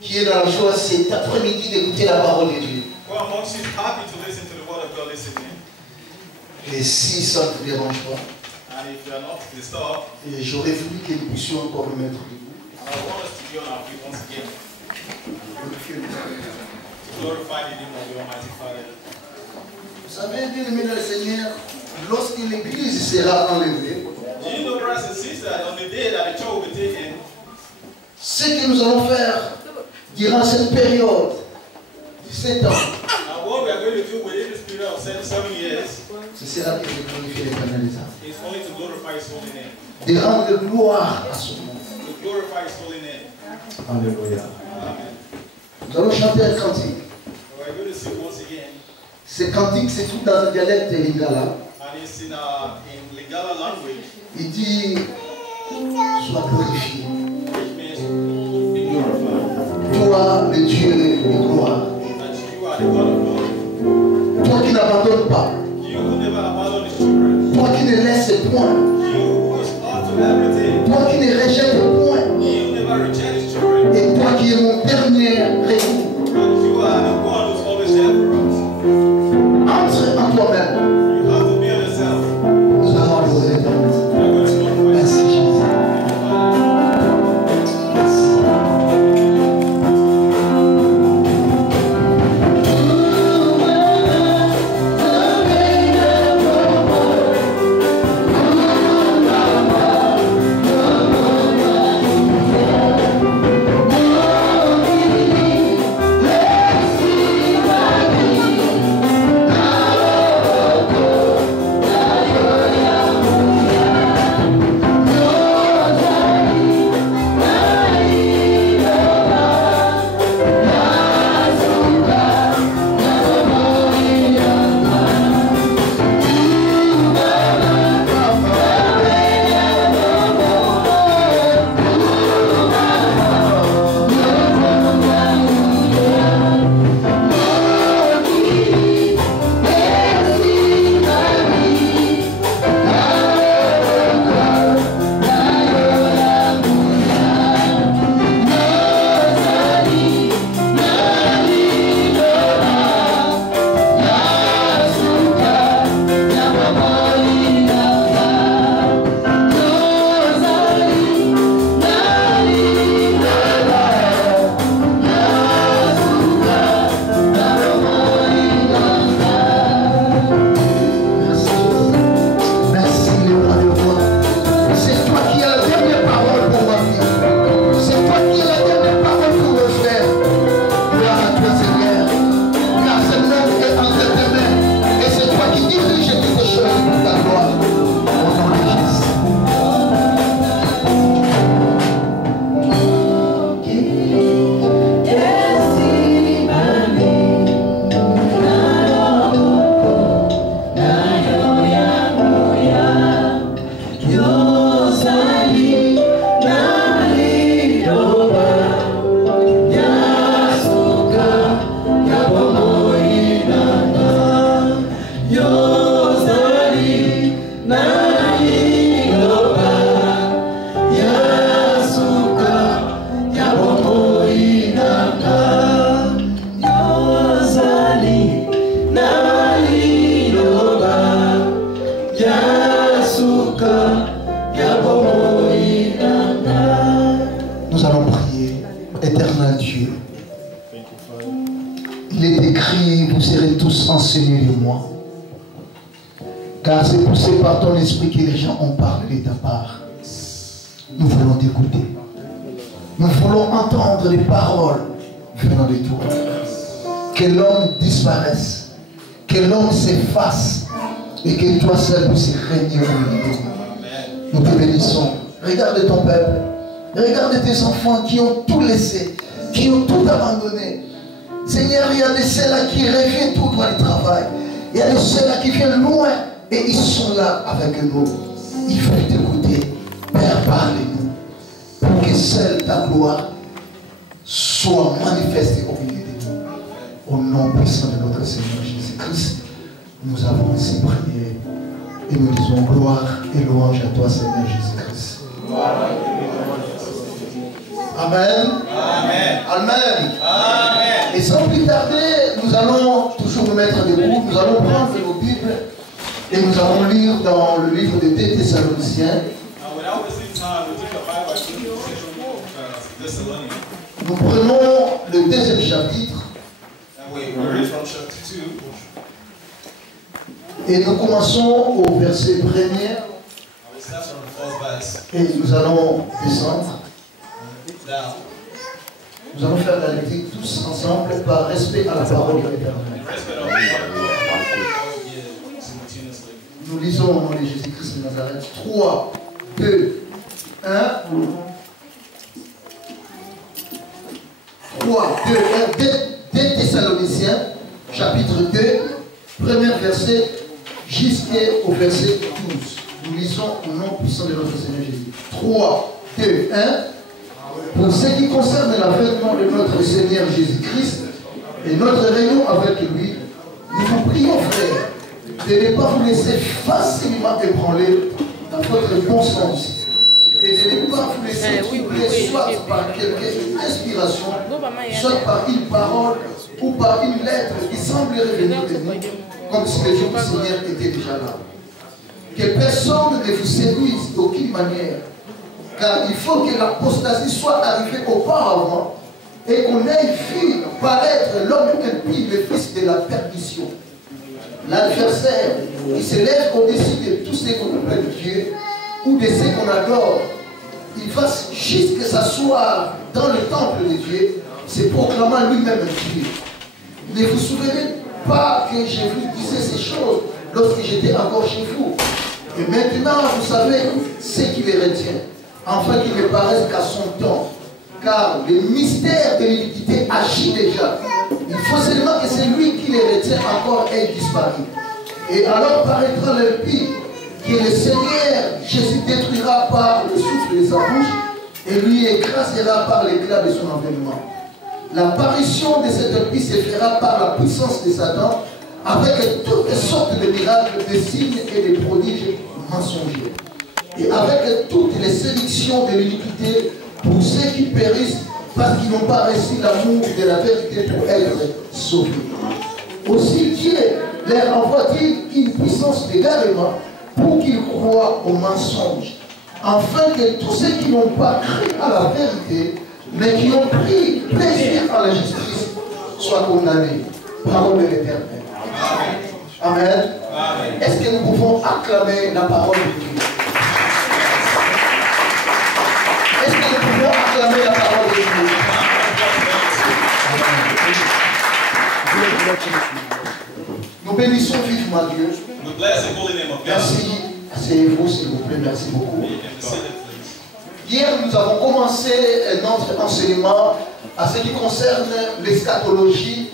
Qui est dans la joie cet après-midi d'écouter la parole de Dieu. Et si ça ne vous dérange pas, et j'aurais voulu que nous puissions encore nous mettre debout. Vous savez, bien aimé dans le Seigneur, lorsque l'église sera enlevée, ce que nous allons faire durant cette période de 7 ans, ce sera que de glorifier l'Éternel des armées, de rendre gloire à son nom. Alléluia. Nous allons chanter un cantique. Ce cantique se trouve dans un dialecte de Lingala. Il dit, sois glorifié. Toi, le Dieu de gloire. Toi qui n'abandonnes pas. Toi qui ne laisses point. Toi qui ne rejettes point. Et toi qui es mon dernier recours. Entre en toi-même. Nous allons louer l'Éternel. Merci Jésus. Nous allons prier. Éternel Dieu, il est écrit, vous serez tous enseignés de moi. Car c'est poussé par ton esprit que les gens ont parlé de ta part. Nous voulons t'écouter. Nous voulons entendre les paroles venant de toi. Que l'homme disparaisse, que l'homme s'efface et que toi seul puisses régner au milieu de nous. Nous te bénissons. Regarde ton peuple. Regarde tes enfants qui ont tout laissé, qui ont tout abandonné. Seigneur, il y a de ceux-là qui reviennent tout droit du travail. Il y a de ceux-là qui viennent loin et ils sont là avec nous. Ils veulent t'écouter. Père, parle-nous. Pour que seule ta gloire soit manifestée au milieu de nous. Au nom puissant de notre Seigneur Jésus-Christ, nous avons ainsi prié. Et nous disons gloire et louange à toi, Seigneur Jésus-Christ. Amen. Amen. Amen. Amen. Et sans plus tarder, nous allons toujours nous mettre debout. Nous allons prendre nos Bibles et nous allons lire dans le livre des Thessaloniciens. Nous prenons le deuxième chapitre. Et nous commençons au verset 1er. Et nous allons descendre. Nous allons faire la lecture tous ensemble par respect à la parole de l'Éternel. Nous lisons au nom de Jésus-Christ de Nazareth. 3, 2, 1. 3, 2, 1. Des Thessaloniciens, chapitre 2, premier verset jusqu'au verset 12. Nous lisons au nom puissant de notre Seigneur Jésus. 3, 2, 1. Pour ce qui concerne l'avènement de notre Seigneur Jésus-Christ et notre réunion avec lui, nous vous prions, frères, de ne pas vous laisser facilement ébranler dans votre bon sens et de ne pas vous laisser troubler soit par quelque inspiration, soit par une parole ou par une lettre qui semblerait venir de nous, comme si le jour du Seigneur était déjà là. Que personne ne vous séduise d'aucune manière, car il faut que l'apostasie soit arrivée auparavant et qu'on ait vu paraître l'homme impie, le fils de la perdition. L'adversaire qui se lève au-dessus de tous ceux qu'on appelle Dieu ou de ceux qu'on adore, il va jusque s'asseoir dans le temple de Dieu, se proclamant lui-même Dieu. Ne vous souvenez pas que je vous disais ces choses lorsque j'étais encore chez vous. Et maintenant, vous savez ce qui les retient, afin qu'il ne paraisse qu'à son temps. Car le mystère de l'iniquité agit déjà. Il faut seulement que celui qui les retient encore ait disparu. Et alors paraîtra l'impie que le Seigneur Jésus détruira par le souffle de sa bouche et lui écrasera par l'éclat de son avènement. L'apparition de cet impie se fera par la puissance de Satan, avec toutes sortes de miracles, de signes et de prodiges mensongers. Et avec toutes les séductions de l'iniquité pour ceux qui périssent parce qu'ils n'ont pas reçu l'amour de la vérité pour être sauvés. Aussi Dieu leur envoie-t-il une puissance d'égarement pour qu'ils croient au mensonge, afin que tous ceux qui n'ont pas cru à la vérité, mais qui ont pris plaisir à la justice, soient condamnés. Parole de l'Éternel. Amen. Amen. Est-ce que nous pouvons acclamer la parole de Dieu? Est-ce que nous pouvons acclamer la parole de Dieu? Nous bénissons vivement Dieu. Merci. Asseyez-vous s'il vous plaît. Merci beaucoup. Hier, nous avons commencé notre enseignement à ce qui concerne l'eschatologie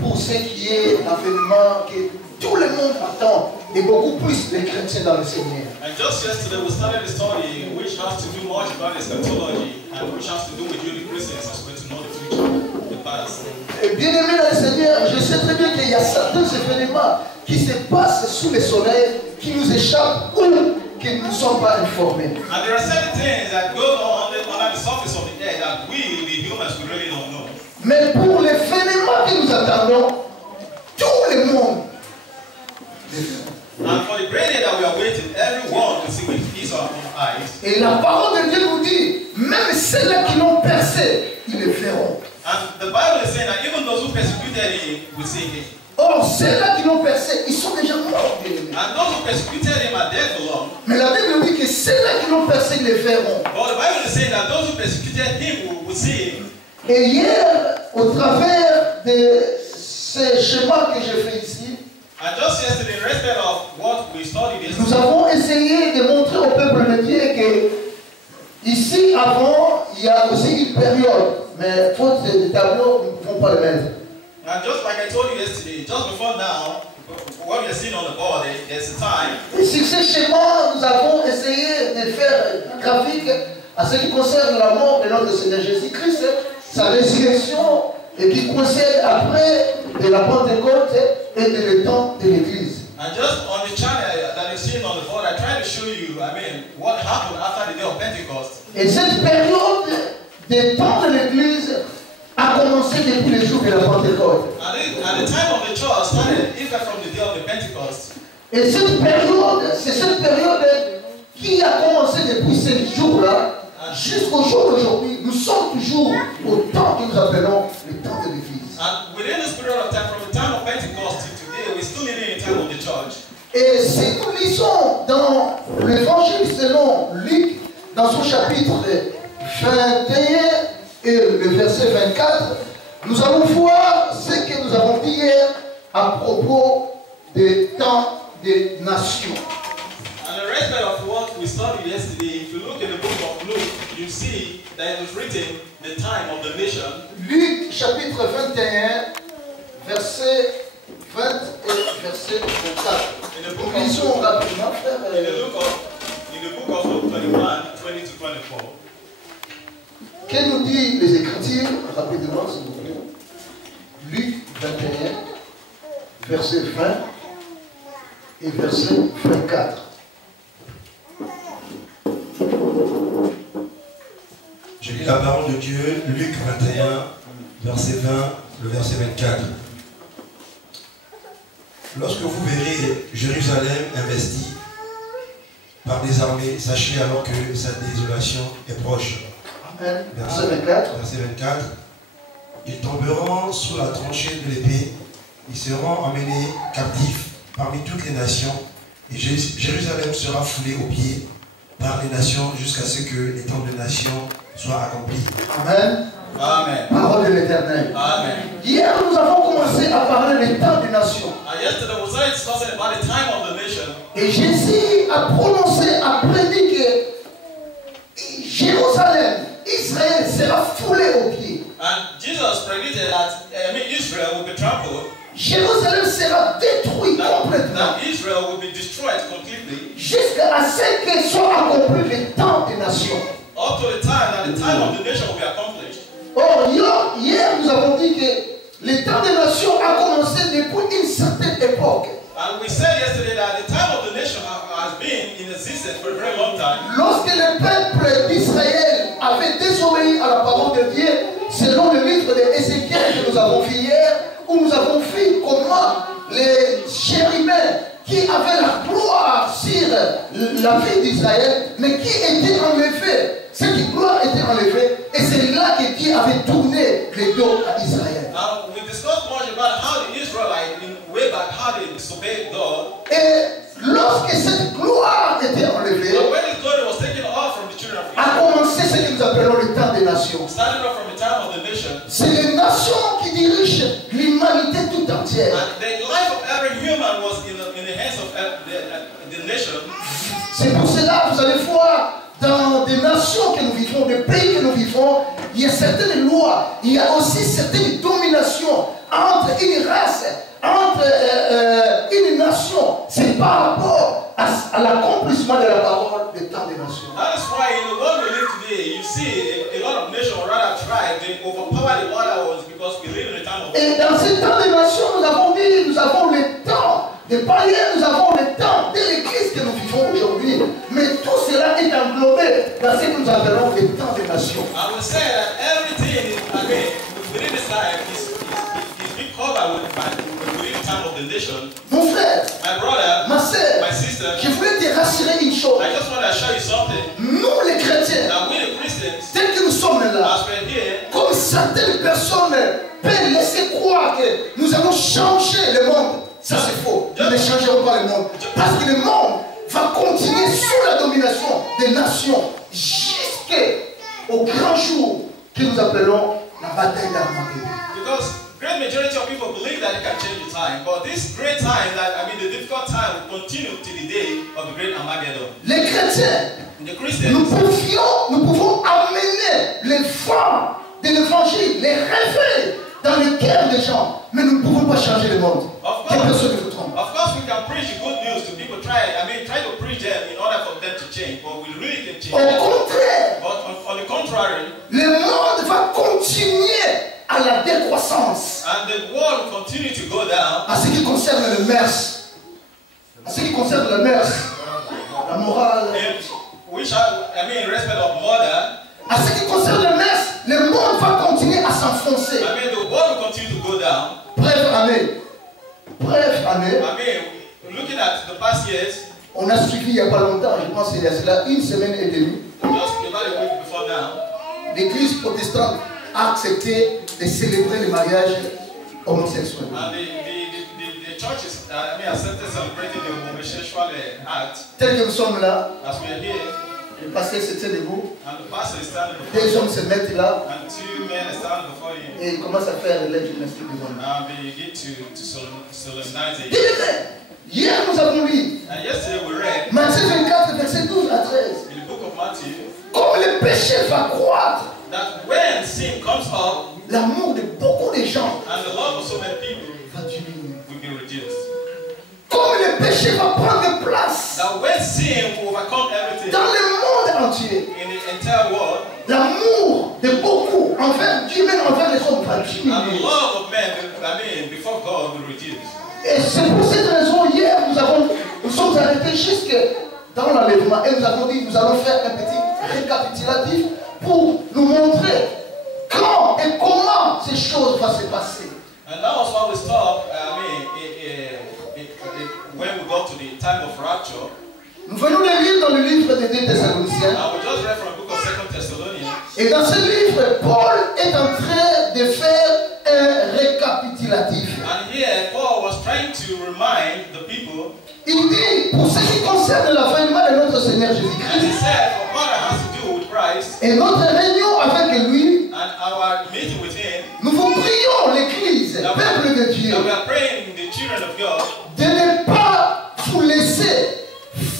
pour ce qui est l'avènement que tout le monde attend et beaucoup plus les chrétiens dans le Seigneur. And just yesterday we started a study which has to do much about eschatology and which has to do with you, the Christians, as well to know the future, the past. Et bien aimé dans le Seigneur, je sais très bien qu'il y a certains événements qui se passent sous le soleil qui nous échappent ou que nous ne sommes pas informés. And there are certain things that go on under the surface of the earth that we, the humans, we really don't know. Mais pour les événements que nous attendons, tout le monde. And for the great day that we are waiting, everyone will see with his or her own eyes. Et la parole de Dieu nous dit, même ceux-là qui l'ont percé, ils le feront. And the Bible is saying that even those who persecuted him will see him. Or, ceux-là qui l'ont percé, ils sont déjà morts. And those who persecuted him are dead for long. Mais la Bible dit que ceux-là qui l'ont percé, ils le feront. But the Bible is saying that those who persecuted him will see him. Et hier, au travers de ce schéma que j'ai fait ici, And just yesterday, instead of what we studied yesterday, nous avons essayé de montrer au peuple de Dieu que ici, avant, il y a aussi une période, mais faute de tableau, nous ne pouvons pas le mettre. and just like I told you yesterday, just before now, what we are seeing on the board, there's a time. Et sur ce schéma, nous avons essayé de faire un graphique à ce qui concerne la mort de notre Seigneur Jésus-Christ, sa résurrection, et qui concerne après de la Pentecôte et de le temps de l'Église. And just on the channel that you're seeing on the board, I tried to show you, what happened after the day of Pentecost. Et cette période des temps de l'Église a commencé depuis le jour de la Pentecôte. At the time of the church started even from the day of the Pentecost. Et cette période, c'est cette période qui a commencé depuis ce jour-là jusqu'au jour d'aujourd'hui. Nous sommes toujours au temps que nous appelons le temps de l'Église. And within this period of time, from the time of Pentecost to today, we're still living in the time of the church. Et si nous lisons dans l'évangile selon Luc, dans son chapitre 21 et le verset 24, nous allons voir ce que nous avons dit hier à propos des temps des nations. And the rest of what we studied yesterday, if you look in the book of Luke, you see that it was written the time of the nation. Luc chapitre 21, verset 20 et verset 24. Nous lisons rapidement, frère. In the book of Luke 21, 20 to 24. Que nous dit les Écritures, rapidement s'il vous plaît. Luc 21, verset 20 et verset 24. Je lis la parole de Dieu, Luc 21, verset 20, le verset 24. Lorsque vous verrez Jérusalem investie par des armées, sachez alors que sa désolation est proche. Amen. Verset 24. Verset 24. Ils tomberont sous la tranchée de l'épée, ils seront emmenés captifs parmi toutes les nations, et Jérusalem sera foulée aux pieds par les nations jusqu'à ce que les temps de nation soient accomplis. Amen. Amen. Parole de l'Éternel. Amen. Hier, nous avons commencé à parler des temps des nations. Yesterday we started discussing about the time of the nation. Et Jésus a prononcé, a prédit que Jérusalem, Israël sera foulé aux pieds. And Jesus predicted that Israel will be trampled. Jérusalem sera détruit complètement. That Israel will be destroyed completely. Jusqu'à ce que soit accompli le temps des nations. Up to the time that the time of the nation will be accomplished. Or, hier, nous avons dit que le temps des nations a commencé depuis une certaine époque. And we said yesterday that the time of the nation has been in existence for a very long time. Lorsque le peuple d'Israël avait désobéi à la parole de Dieu, selon le livre d'Ézéchiel que nous avons vu hier, où nous avons vu comment les chérubins qui avaient la gloire sur la vie d'Israël, mais qui étaient enlevés, cette gloire était enlevée, et c'est là que Dieu avait tourné le dos à Israël. Now we discussed much about how the Israelites, way back, how they disobeyed God. Et lorsque cette gloire était enlevée, But when His glory was taken off from the children of a Israel, commencé ce que nous appelons le temps des nations. started off from the time of the nation, C'est les nations qui dirigent l'humanité tout entière. and the life of every human was in the hands of the nation. C'est pour cela que vous allez voir dans des nations que nous vivons, des pays que nous vivons, il y a certaines lois, il y a aussi certaines dominations entre une race, entre une nation. C'est par rapport à l'accomplissement de la parole des temps des nations. That is why in the world we live today, you see a lot of nations, or rather tribes, they overpower the other ones because we live in a time of. Et dans ce temps des nations, nous avons dit, nous avons le temps des païens, nous avons le temps de l'église que nous vivons aujourd'hui. Mais tout cela est englobé dans ce que nous appelons le temps des nations. I would say that everything, within this time is being covered within the time of the nation. Mon frère, My brother, ma sœur, my sister, je voulais te rassurer une chose. I just want to show you something. Nous les chrétiens, That we the Christians, tels que nous sommes là, as we're here, comme certaines personnes peuvent laisser croire que nous allons changer le monde. Ça c'est faux. Nous ne changerons pas le monde. Parce que le monde va continuer sous la domination des nations jusqu'au grand jour que nous appelons la bataille d'Armageddon. because great majority of people believe that it can change the time, but this great time, the difficult time will continue till the day of the great Armageddon. Les chrétiens, The nous Christians, pouvons amener les vents de l'évangile, les réveils dans le cœur des gens, mais nous ne pouvons pas changer le monde. Of Que course. personne ne vous trompe. of course, we can preach the good news to people. Try to preach them in order for them to change, but we really can change Au them. contraire, But on the contrary, le monde va continuer à la décroissance. and the world will continue to go down. En ce qui concerne le mœurs, en ce qui concerne le mœurs, la morale, In which in respect of murder, À ce qui concerne le messe, le monde va continuer à s'enfoncer. I mean, the world will continue to go down. Bref année. Bref année. I mean, looking at the past years, On a suivi il n'y a pas longtemps, je pense qu'il y a cela une semaine et demie, just about a week before now, l'église protestante a accepté de célébrer le mariage homosexuel. and the churches, I mean, accepted celebrating the homosexual act. Tel que nous sommes là, As we are here, le pasteur se tient debout, and the pastor is standing before deux you, hommes se mettent là and two men are standing before you, et ils commencent à faire l'aide gymnastique devant nous. and they begin to solemnize it. Bien-aimés, hier nous avons lu And yesterday we read Matthieu 24, verset 12 à 13. in the book of Matthew Comme le péché va croître, that when sin comes up l'amour de beaucoup de gens and the love of so many people va diminuer. will be reduced. Comme le péché va prendre place That when sin will overcome everything dans le monde entier, in the entire world, l'amour de beaucoup envers Dieu, même envers les hommes, va and the diminuer. love of men, I mean, before God will reduce. Et c'est pour cette raison, hier, nous sommes arrêtés jusque dans l'enlèvement et nous avons dit, nous allons faire un petit récapitulatif pour nous montrer quand et comment ces choses vont se passer. And that was why we stopped, I mean, when we got to the time of rapture, Nous venons de lire dans le livre des 2 Thessaloniciens. and we just read from the book of 2 Thessalonians, Et dans ce livre, Paul est en train de faire un récapitulatif. and here Paul was trying to remind the people, Il dit, pour ce qui concerne l'avènement de notre Seigneur and he Jésus-Christ said, for what it has to do with Christ, et notre réunion avec lui, and our meeting with him, nous vous prions, l'Église, peuple de Dieu, that we are praying the children of God, de ne pas vous laisser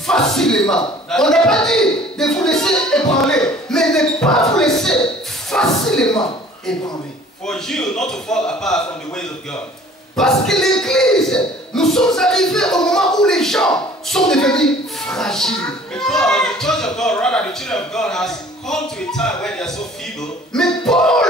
facilement. On n'a pas dit de vous laisser ébranler, mais ne pas vous laisser facilement ébranler. for you not to fall apart from the ways of God. Parce que l'Église, nous sommes arrivés au moment où les gens sont devenus fragiles. Because the church of God, rather the children of God, has come to a time where they are so feeble. Mais Paul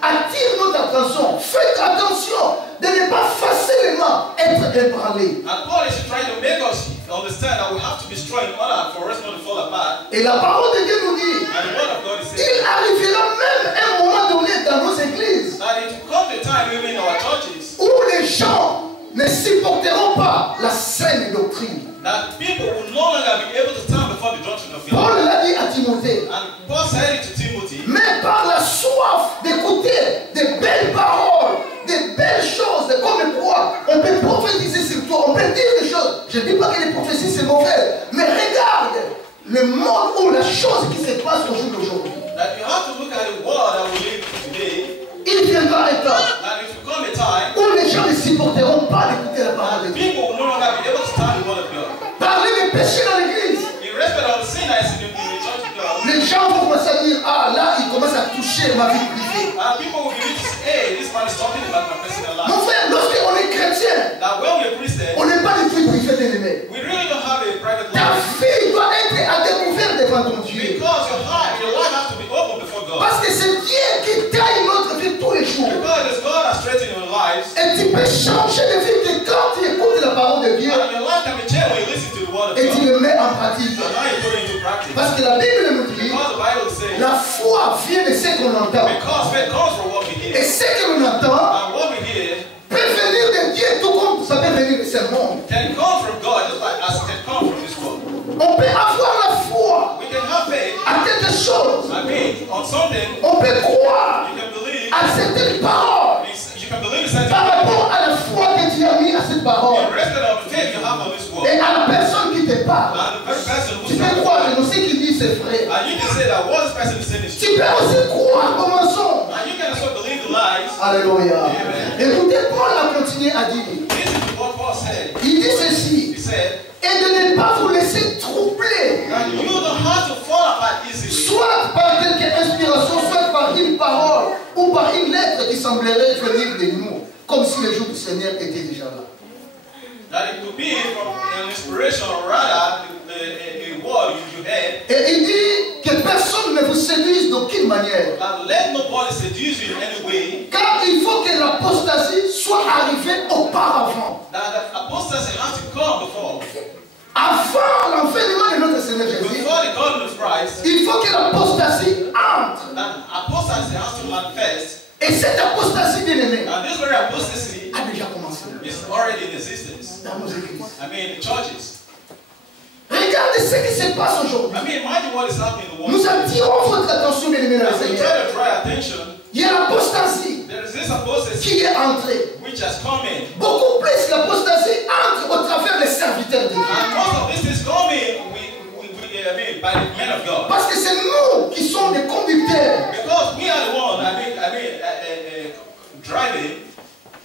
attire notre attention. Faites attention de ne pas facilement être ébranlé. And Paul is trying to make us understand that we have to be strong in order for us not to fall apart. Et la parole de Dieu nous dit, And the word of God is il saying arrivera même un moment donné dans nos églises that it will come a time even in our churches où les gens ne supporteront pas la saine doctrine. that people will no longer be able to stand before the doctrine of God. Paul l'a dit à Timothée. And Paul said it to Timothy, Mais par la soif d'écouter de belles paroles, de belles choses, comme quoi on peut prophétiser sur toi, on peut dire des choses. Je ne dis pas que les prophéties c'est mauvais, mais regarde le monde où la chose qui se passe au jour d'aujourd'hui. that you have to look at the world that we live in today, Il viendra un temps that it will come a time où les gens ne supporteront pas d'écouter la parole de that Dieu. people will no longer be able to stand the word of God. Parler des péchés dans l'église. In respect of the sin that is in the church of God, Les gens vont commencer à dire, ah là, il commence à toucher ma vie privée. and people will begin to say, hey, this man is talking about my personal life. Mon frère, lorsqu'on est chrétien, That when we're Christians, on n'est pas des vie privée d'ennemis. we really don't have a private Ta life. vie doit être à découvert devant ton Dieu. Because your life has to be open before God. Parce que c'est Dieu qui taille notre vie tous les jours. Because it's God has straightened your lives, Et tu peux changer de vie que quand tu écoutes la parole de Dieu and your life can be changed when you listen to the word of et tu God. le mets en pratique. And now you put it into practice. Parce que la Bible nous dit, Because the Bible says, la foi vient de ce qu'on entend. because faith comes from what we Et hear. ce que l'on entend And what we hear peut venir de Dieu tout comme ça peut venir de ce monde. can come from God just like as it can come from this world. On peut avoir la foi We can have faith. à quelque chose. I mean, on something, On peut croire you can believe. à certaines paroles You can believe something. par rapport à la foi que tu as mis à cette parole. In respect of the faith you have on this world. Et à la personne qui te parle. And the very person Tu who's peux croire que ce qu'il dit c'est vrai. and you can say that what this person is saying is Tu true. peux aussi croire au mensonge. And you can also believe the lies. Alléluia. Amen. Écoutez, Paul a continué à dire. Listen to what Paul said. Il dit ceci. He said, Et de ne pas vous laisser troubler. and you don't have to fall apart easily. Soit par quelque inspiration, soit par une parole ou par une lettre qui semblerait venir de nous. Comme si le jour du Seigneur était déjà là. That it could be from an inspiration or rather a word you had. Et il dit que personne ne vous séduise d'aucune manière. That let nobody seduce you in any way. Car il faut que l'apostasie soit arrivée auparavant. That the apostasy has to come before. Avant l'enseignement de notre Seigneur Jésus, Before the coming of Christ, il faut que l'apostasie entre manifest. Et cette apostasie, bien aimée, And this very apostasy a déjà commencé is already in existence. dans nos églises. I mean, in churches. Regardez ce qui se passe aujourd'hui. I mean, imagine what is happening in the world. Nous attirons votre attention, bien aimés, dans le As we Seigneur. try to draw attention, Il y a l'apostasie there is this apostasy qui est entrée. which has come in. Beaucoup plus l'apostasie entre au travers des serviteurs de Dieu. And most of this is coming I mean, by the men of God. Parce que c'est nous qui sommes des conducteurs. Because we are the one, driving.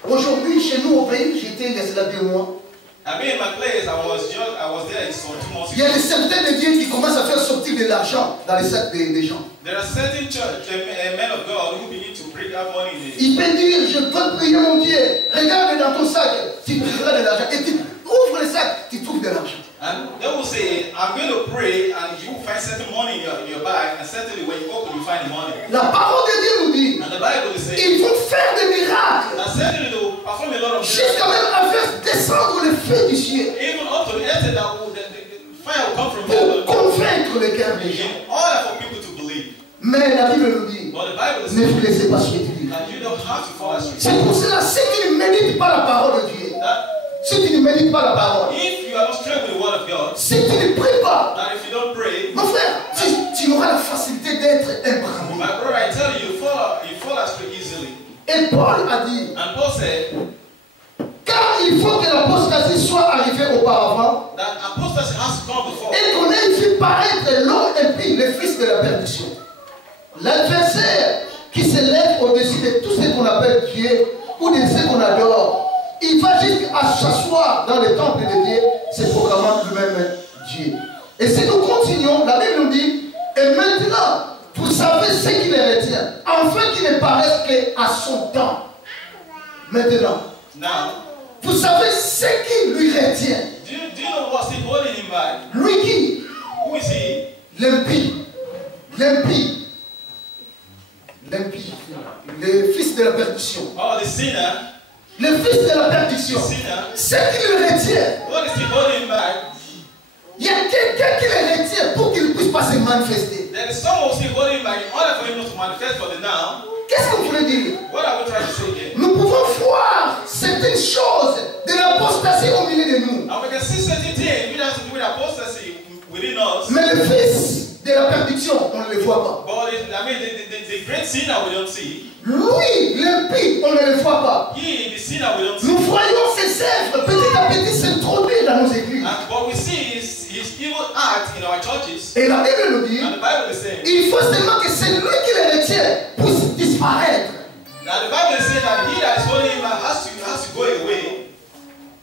Aujourd'hui, chez nous au pays, j'étais il y a cela 2 mois. I mean, in my place, I was there for 2 months Il y a ago. des serviteurs de Dieu qui commencent à faire sortir de l'argent dans les sacs des gens. There are certain church, men of God who begin to bring out money in it. Il peut dire, je peux prier mon Dieu. Regarde dans ton sac, tu trouveras de l'argent. Et tu ouvres le sac, tu trouves de l'argent. And they will say, I'm going to pray, and you will find certain money in your bag, and certainly when you open, you find the money. La parole de Dieu nous dit, And the Bible is saying, ils vont faire des miracles. and certainly they will perform a lot of Jusqu'à miracles. même à faire descendre le feu du ciel. Even up to the extent that the fire will come from Pour heaven convaincre le cœur des gens. in order for people to believe. Mais la Bible nous dit, But the Bible is ne vous saying laissez pas suivre. that you don't have to fall astray. C'est pour cela, si tu ne médites pas la parole de Dieu, That si tu ne médites pas la parole, if you are not straight with the word of God, si tu ne pries pas, that if you don't pray, mon frère, tu auras la facilité d'être ébranlé. my brother, I tell you, you fall astray easily. Et Paul a dit, And Paul said car il faut que l'apostasie soit arrivée auparavant, that apostasy has to come before. et qu'on ait fait paraître l'homme impie, le fils de la perdition. L'adversaire qui se lève au-dessus de tout ce qu'on appelle Dieu ou de ce qu'on adore, il va jusqu'à s'asseoir dans le temple de Dieu, se proclamant lui-même Dieu. Et si nous continuons, la Bible nous dit, et maintenant, vous savez ce qui les retient, afin qu'il ne paraisse qu'à son temps. Maintenant, Now, vous savez ce qui lui retient. do you know what's he holding him back? Lui qui? Who is he? L'impie. L'impie. L'impie. Le fils de la perdition. Oh, the sinner. Le fils de la perdition. The sinner. Ce qui le retient. What is he holding back? Il y a quelqu'un qui le retient pour qu'il ne puisse pas se manifester. There is someone who's still holding him back in order for him not to manifest for the now. Qu'est-ce que vous voulez dire? What are we trying to say here? Nous pouvons voir certaines choses de l'apostasie au milieu de nous. And we can see certain things which has to do with apostasy within us. Mais le fils de la perdition, on ne le voit pas. But the great sinner we don't see. Lui, l'impie, on ne le voit pas. He, the sinner we don't see. Nous voyons ses œuvres petit à petit s'introduire dans nos églises. And what we see is his evil act in our churches. Et la Bible nous dit, And the Bible is saying, il faut seulement que celui qui le retient puisse disparaître. now the Bible is saying that he that is holding him back has to go away.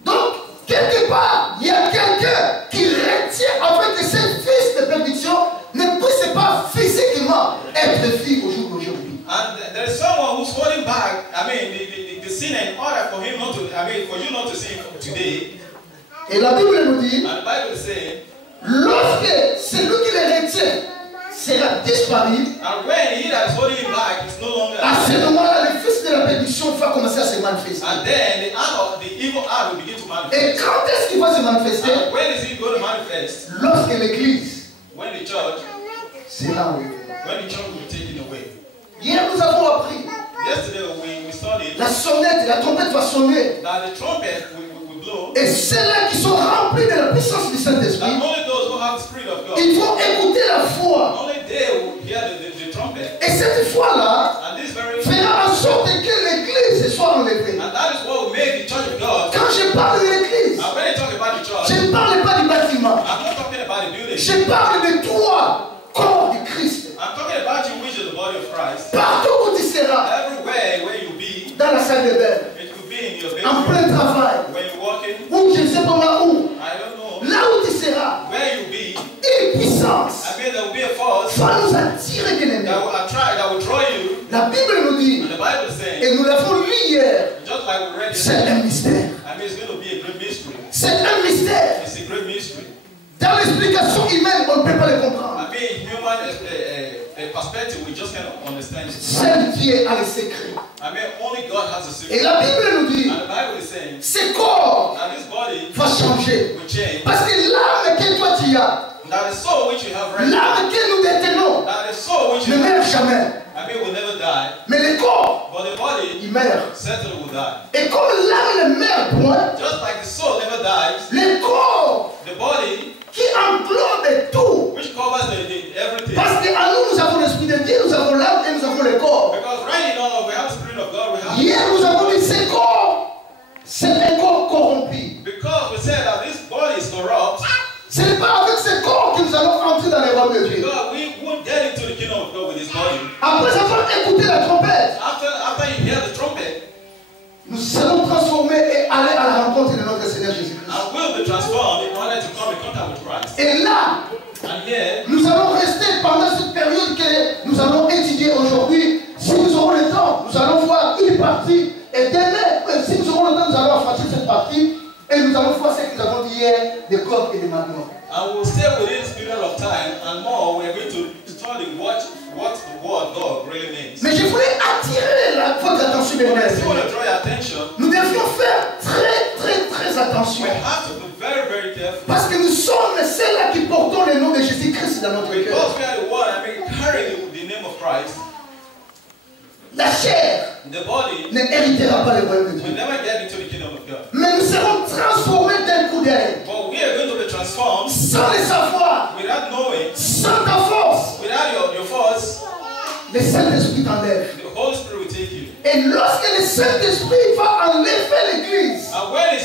Donc, quelque part, il y a quelqu'un qui retient afin que ce fils de perdition ne puisse pas physiquement être vu au jour d'aujourd'hui. And there is someone who's holding back, I mean, the sinner in order for him not to, for you not to see him today. Et la Bible nous dit, And the Bible is saying, lorsque celui qui le retient sera disparu, and when he that is holding him back is no longer, à ce moment-là, le fils de la perdition va commencer à se manifester. and then the evil act will begin to manifest. Et quand est-ce qu'il va se manifester? And when is he going to manifest? Lorsque l'Église When the church sera enlevée. will be taken away. Hier, nous avons appris, Yesterday we studied la sonnette, la trompette va sonner. that the trumpet will blow. Et ceux-là qui sont remplis de la puissance du That Saint-Esprit, only those who have the Spirit of God, ils vont écouter la foi. only they will hear the trumpet. Et cette foi-là And this very fera en sorte que l'Église soit enlevée. and that is what will make the church of God. Quand je parle de l'Église, And when I talk about the church, je ne parle pas du bâtiment. I'm not talking about the building. Je parle de toi, corps du Christ. I'm talking about you, which is the body of Christ. Partout où tu seras, Everywhere where you be, dans la salle de bain, it could be in your en bedroom, plein travail, when you're walking, ou je ne sais pas moi où, I don't know, là où tu seras, where you be. une puissance I mean, there will be a force va nous attirer de l'ennemi. that will draw you. La Bible nous dit, And the Bible is saying, et nous l'avons lu hier, just like we read c'est it, un mystère. I mean, it's going to be a great mystery. C'est un mystère. It's a great mystery. Dans l'explication humaine, on ne peut pas le comprendre. I mean, human perspective, we just cannot understand it. Seul Dieu a le secret. I mean, only God has a Et secret. la Bible nous dit, And the Bible is saying, ce corps that this body va changer. will change. Parce que l'âme que toi tu as, That the soul which you have right now, l'âme que nous détenons, that the soul which ne you have, meurt jamais. I mean, will never die. Mais le corps body il meurt. certainly will die. Et comme l'âme ne meurt point, Just like the soul never dies, le corps the body, qui englobe tout. which covers everything. Parce qu'en nous, nous avons l'esprit de Dieu, nous avons l'âme et nous avons le corps. Because right in all, we have the Spirit of God, we have. Hier, nous avons dit ce corps, c'est un corps corrompu. Because we said that this body is corrupt, Ce n'est pas avec ce corps que nous allons entrer dans les royaumes de Dieu. because we won't get into the kingdom of God with this body. Après avoir écouté la trompette, After you hear the trumpet, nous serons transformés et aller à la rencontre de notre Seigneur Jésus-Christ. I will be transformed in order to come in contact with Christ. Et là, And here, nous allons rester pendant cette période que nous allons étudier aujourd'hui. Si nous aurons le temps, nous allons voir une partie. Et demain, si nous aurons le temps, nous allons affranchir cette partie. Et nous allons voir ce que nous avons dit hier, des corps et des maintenant. and we'll stay within this period of time, and more, we are going to study what the word God really means. Mais je voulais attirer votre attention, mes I frères. still want to draw your attention. Nous devions faire très attention. We have to be very, very careful. Parce que nous sommes ceux-là qui portons le nom de Jésus-Christ dans notre cœur. Because we are the one, carry the name of Christ, La chair the body ne héritera pas le royaume de will Dieu. never get into the kingdom of God. Mais nous serons transformés d'un coup d'œil. But we are going to be transformed Sans le savoir, without knowing, sans ta force, without your force. le Saint-Esprit t'enlève. The Holy Spirit will take you. Et lorsque le Saint-Esprit va enlever l'église, And when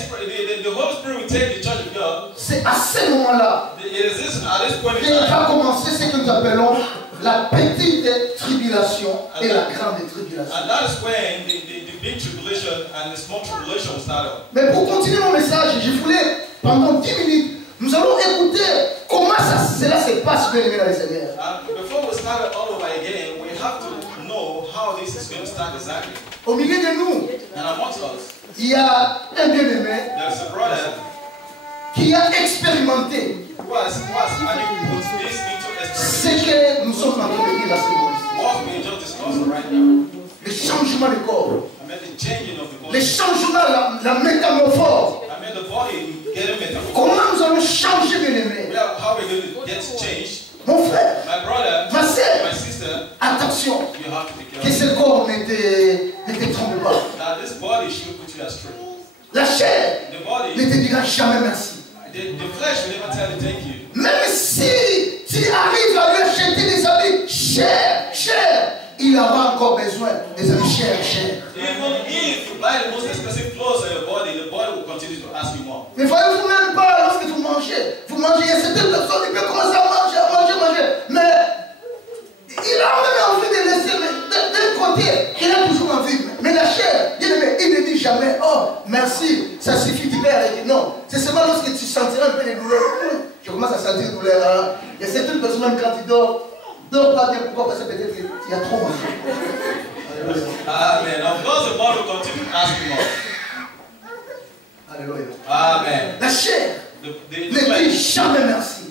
the Holy Spirit will take the church of God, c'est à ce moment-là it is this, at this point in qu'il time, va commencer ce que nous appelons la petite tribulation et la grande tribulation. and that is when the big tribulation and the small tribulation will start up. Mais pour continuer mon message, je voulais, pendant 10 minutes, nous allons écouter comment cela se passe, bien aimé dans les Seigneurs. And before we start all over again, we have to know how this is going to start exactly. Au milieu de nous, And amongst us, il y a un bien-aimé there's a brother qui a expérimenté who has actually put this into ce experimentation. que nous sommes en train de dire à ce moment-ci. What we just discussed right now. Le changement de corps, I mean the changing of the le body. changement, la métamorphose. I mean the body getting better. Comment nous allons changer, bien-aimé? How we're going to get changed. Mon frère, My brother, ma soeur, my sister, attention, you have to be que careful. ce corps ne te trompe pas. Now this body should put you astray. La chair The ne body, te dira jamais merci. the flesh will never tell you thank you. Même si tu arrives à lui acheter des habits chers, il aura encore besoin des habits chers. Even if you buy the most expensive clothes on your body, the body will continue to ask you more. Mais voyez-vous même pas lorsque vous mangez, il y a certaines personnes qui peuvent commencer à manger, mais il a même envie de laisser, mais d'un côté, il a toujours envie. Mais la chair, il ne dit jamais, oh, merci, ça suffit, tu peux arrêter. Non, c'est seulement lorsque tu sentiras un peu de douleur. Je commence à sentir douleur. Hein. Il y a certaines personnes, même quand tu dors pas bien. Pourquoi? Parce que peut-être qu'il y a trop mangé. Amen. Of course, the body will continue to ask you more. Alléluia. Amen. La chair The ne dit flesh, jamais merci.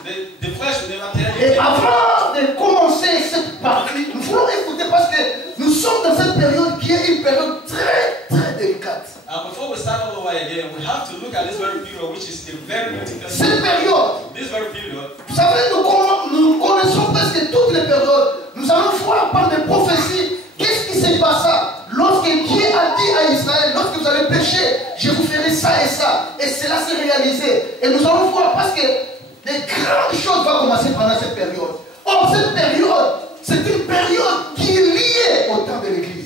the flesh will never tell you Et thank you. avant de commencer cette partie, nous voulons écouter parce que nous sommes dans cette période qui est une période très délicate. And before we start all over again, we have to look at this very period, which is a very critical Cette période, This very period, vous savez, nous connaissons presque toutes les périodes. Nous allons voir par des prophéties qu'est-ce qui se passa lorsque Dieu a dit à Israël, lorsque vous allez pécher, je vous ferai ça et ça. Et cela s'est réalisé. Et nous allons voir parce que des grandes choses vont commencer pendant cette période. Or, cette période, c'est une période qui est liée au temps de l'Église.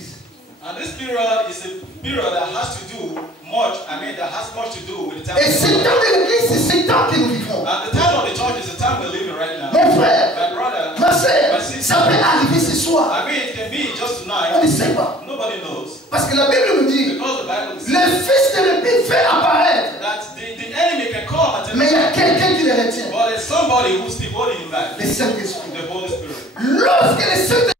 and this period is a period that has to do that has much to do with the time. Et ce temps de l'Église, c'est ce temps que nous vivons. And the time of the church is the time we're living right now. Mon frère, My brother, ma soeur, my sister, ça peut arriver ce soir. I mean, it can be just On tonight. ne sait pas. Nobody knows. Parce que la Bible nous dit, Because the Bible says le Fils de l'Épée fait apparaître. that the enemy can come and tell Mais il y a quelqu'un qui le retient. but there's somebody who's still holding him back. Le Saint-Esprit. The Holy Spirit. Lorsque le Saint-Esprit